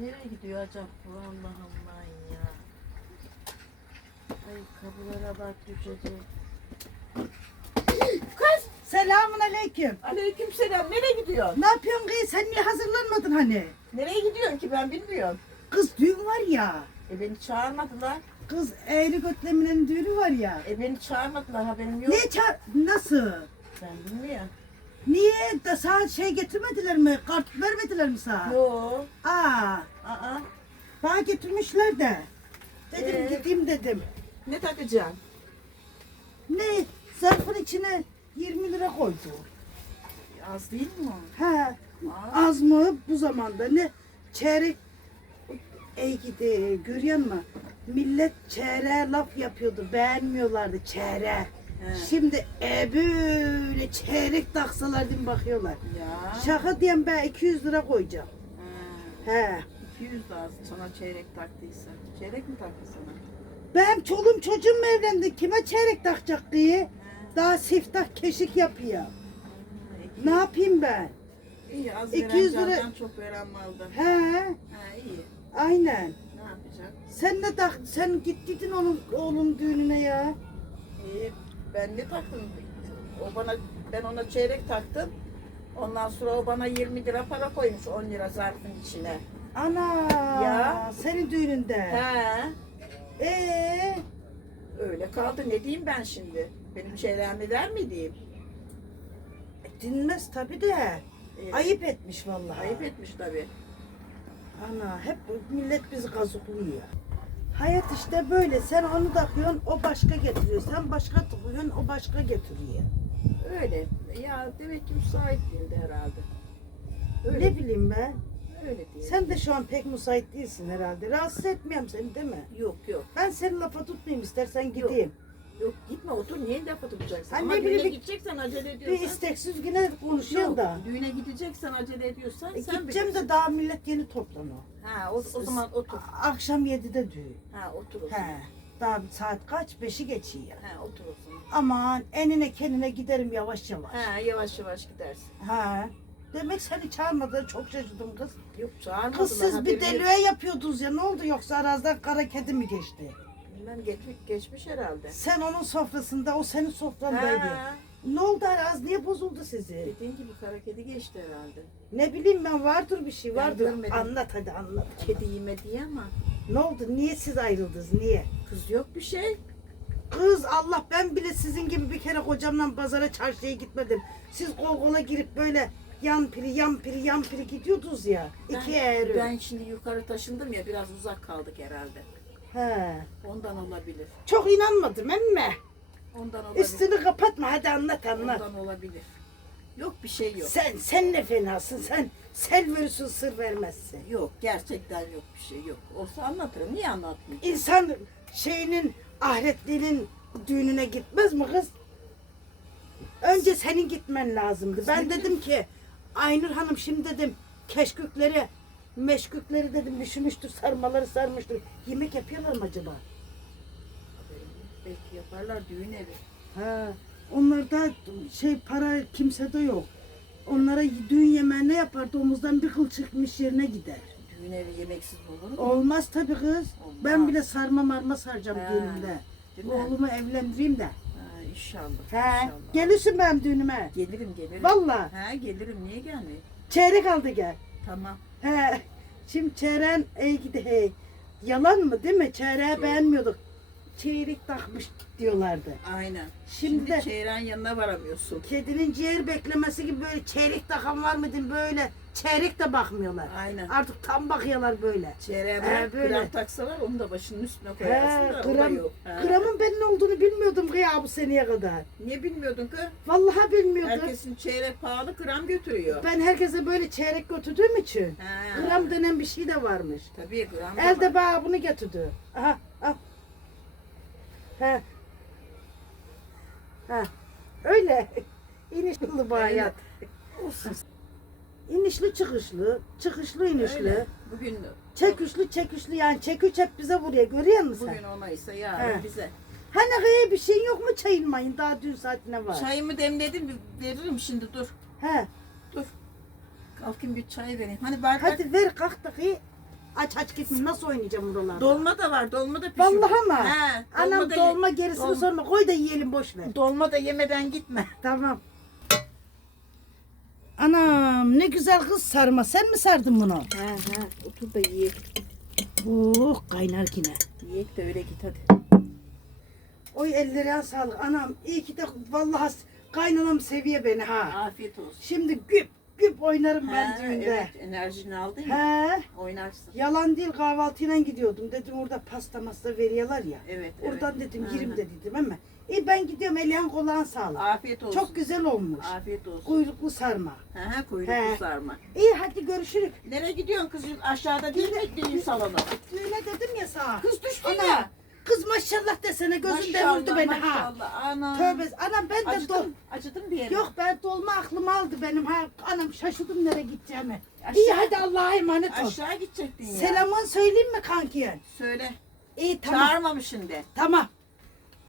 Nereye gidiyor acaba bu Allah Allah ya. Ay kapılara bak düşecek. Selamun aleyküm. Aleyküm selam. Nereye gidiyorsun? Ne yapıyorsun kız? Sen niye hazırlanmadın hani? Nereye gidiyorsun ki ben bilmiyorum. Kız düğün var ya. E beni çağırmadılar. Kız Eğri Götlemin'in düğünü var ya. E beni çağırmadılar haberim yok. Niye çağır... Nasıl? Ben bilmiyorum. Niye de sana şey getirmediler mi? Kart vermediler mi sana? Yok. Aa, Aa. bana getirmişler de. Dedim Ee? gideyim dedim. Ne takacaksın? Ne? Zarfın içine 20 lira koydu. Az değil mi o? He. Az mı bu zamanda? Ne? Çeyrek Ey gidi görüyor musun? Millet çeyreğe laf yapıyordu. Beğenmiyorlardı çeyreğe. He. Şimdi e böyle çeyrek taksalar diye bakıyorlar. Ya. Şaka diyen ben 200 lira koyacağım. Ha. He. 200 lazım sana çeyrek taktıysa. Çeyrek mi taktı sana? Ben çoluğum çocuğum evlendi? Kime çeyrek takacak diye? Ha. Daha siftah keşik yapıyor. Ha, Ne yapayım ben? İyi az 200 veren lira- çok veren malda. He, Ha iyi. aynen. Ne yapacak? Sen de tak, sen gittiydin onun oğlun düğününe ya. İyi. Ben ne taktım? O bana ben ona çeyrek taktım. Ondan sonra o bana 20 lira para koymuş 10 lira zarfın içine. Ana, Ya. senin düğününde. He. Ee, Öyle kaldı. Ne diyeyim ben şimdi? Benim çeyreğimi der mi diyeyim? dinmez tabi de. Ee, Ayıp etmiş vallahi. Ayıp etmiş tabii. Ana, hep millet bizi kazıklıyor. Hayat işte böyle. Sen onu takıyorsun, o başka getiriyor. Sen başka takıyorsun, o başka getiriyor. Öyle. Ya demek ki müsait değildi herhalde. Öyle, Ne bileyim ben. öyle diye. Sen de şu an pek müsait değilsin herhalde. Rahatsız etmiyorum seni değil mi? Yok yok. Ben seni lafa tutmayayım istersen gideyim. Yok gitme otur. Niye lafa tutacaksın? Ha, Ama ne düğüne bileyim, gideceksen acele Bir ediyorsan. isteksiz yine konuşuyorum Yok, da. Düğüne gideceksen acele ediyorsan E, sen gideceğim bilirsin. de daha millet yeni toplanıyor. Ha o, o zaman otur. Akşam 7'de düğün. Ha otur o zaman. He. Daha saat kaç? Beşi geçiyor. Ha otur o zaman. Aman enine kendine giderim yavaş yavaş. Ha yavaş yavaş gidersin. Ha. Demek seni çağırmadı çok şaşırdım kız. Yok çağırmadılar. Kız siz bir haberim yok. deliğe yapıyordunuz ya ne oldu yoksa arazdan kara kedi mi geçti? Bilmem geçmiş, geçmiş herhalde. Sen onun sofrasında o senin sofrandaydı. Ha, Ne oldu Araz niye bozuldu sizi? dediğin gibi kara kedi geçti herhalde. Ne bileyim ben vardır bir şey Ben vardır. görmedim. Anlat hadi anlat. Kedi yemedi ama. Ne oldu niye siz ayrıldınız niye? Kız yok bir şey. Kız Allah ben bile sizin gibi bir kere kocamla pazara çarşıya gitmedim. Siz kol kola girip böyle yan piri yan piri yan piri gidiyordunuz ya. İki eğri. Ben şimdi yukarı taşındım ya biraz uzak kaldık herhalde. He. Ondan olabilir. Çok inanmadım emme. Ondan olabilir. Üstünü kapatma hadi anlat anlat. Ondan olabilir. Yok bir şey yok. Sen sen ne fenasın sen sel verirsin sır vermezsin. Yok gerçekten yok bir şey yok. Olsa anlatırım. Niye anlatmayayım? İnsan şeyinin ahiretliğinin düğününe gitmez mi kız? Önce senin gitmen lazımdı. Ben dedim ki Aynur Hanım şimdi dedim keşkükleri meşkükleri dedim üşümüştür sarmaları sarmıştır. Yemek yapıyorlar mı acaba? Belki yaparlar düğün evi. Ha, onlarda şey para kimsede yok. Onlara düğün yemeğine yapar domuzdan bir kıl çıkmış yerine gider. Düğün evi yemeksiz olur mu? Olmaz tabii kız. Olmaz. Ben bile sarma marma saracağım Ha, düğünümde. Değil mi? Oğlumu evlendireyim de. Ha, inşallah. He, inşallah. gelirsin benim düğünüme. Gelirim gelirim. Valla. Ha gelirim niye gelmeyeyim? Çeyrek aldı gel. Tamam. He. Şimdi çeyreğin ey gidi hey. Yalan mı değil mi? Çeyreği Yok. beğenmiyorduk. Çeyrek takmış diyorlardı. Aynen. Şimdi Şimdi, çeyreğin yanına varamıyorsun. Kedinin ciğer beklemesi gibi böyle çeyrek takan var mı diyeyim böyle çeyrek de bakmıyorlar. Aynen. Artık tam bakıyorlar böyle. Çeyreğe bırak böyle. gram taksalar onu da başının üstüne koyarsın da gram, yok. He. gramın benim olduğunu bilmiyordum ya bu seneye kadar. Niye bilmiyordun kız? Vallahi bilmiyordum. Herkesin çeyrek pahalı gram götürüyor. Ben herkese böyle çeyrek götürdüğüm için He. gram denen bir şey de varmış. Tabii gram da Elde var. bana bunu getirdi. Aha, al. He. Ha. Öyle. İnişli bu hayat. Olsun. İnişli çıkışlı, çıkışlı inişli. Öyle. Bugün Çeküşlü çeküşlü yani çeküç hep bize vuruyor görüyor musun sen? bugün ona ise yarın He. bize. Hani kıyı bir şeyin yok mu çayın mayın daha dün saatine var. Çayımı demledim veririm şimdi dur. He. Dur. Kalkayım bir çay vereyim. Hani bardak Hadi ver kalk da kıyı. Aç aç gitme nasıl oynayacağım buralarda? Dolma da var. Dolma da pişiyor. Vallahi ama. He, Anam da dolma gerisini Dolma- sorma. Koy da yiyelim boş ver. Dolma da yemeden gitme. Tamam. Anam ne güzel kız sarma. Sen mi sardın bunu? He he. Otur da yiyek. Oh kaynar yine. Yiyek de öyle git hadi. Oy ellerine sağlık. Anam iyi ki de vallahi kaynanam seviyor beni ha. Afiyet olsun. Şimdi güp güp oynarım ben düğünde. evet enerjini aldın ya. He. Oynarsın. Yalan değil kahvaltıyla gidiyordum. Dedim orada pasta masta veriyorlar ya. Evet. Oradan evet. dedim girim de dedim ama. İyi ben gidiyorum elyan kolağın sağlık. Afiyet olsun. Çok güzel olmuş. Afiyet olsun. Kuyruklu sarma. He he kuyruklu He. sarma. İyi hadi görüşürüz. Nereye gidiyorsun kız? Aşağıda değil mi düğün salonu? Düğüne dedim ya sana. Kız düştü Ana, ya. Kız maşallah desene gözünden vurdu beni ha. Maşallah. Ana. Tövbe. Anam ben de dol. Acıdım. Acıdım bir yere. Yok ben dolma aklım aldı benim ha. Anam şaşırdım nereye gideceğimi. Aşağı- İyi hadi Allah'a emanet ol. Aşağı gidecektin ya. Selamın söyleyeyim mi kankiye? Söyle. İyi tamam. Çağırmamışsın de. Tamam.